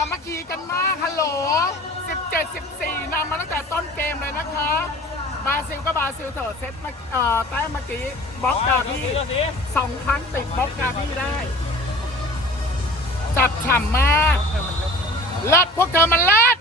ดีกันมากฮัลโหล 17 14นำมาตั้งแต่ต้นเกมเลยนะคะบราซิลก็บราซิลเถอะเซตมาเอ่อแต้มเมื่อกี้บล็อกกาพี่สองครั้งติดบล็อกกาพี่ได้ จับฉ่ำมากเลิศพวกเธอมันเลิศ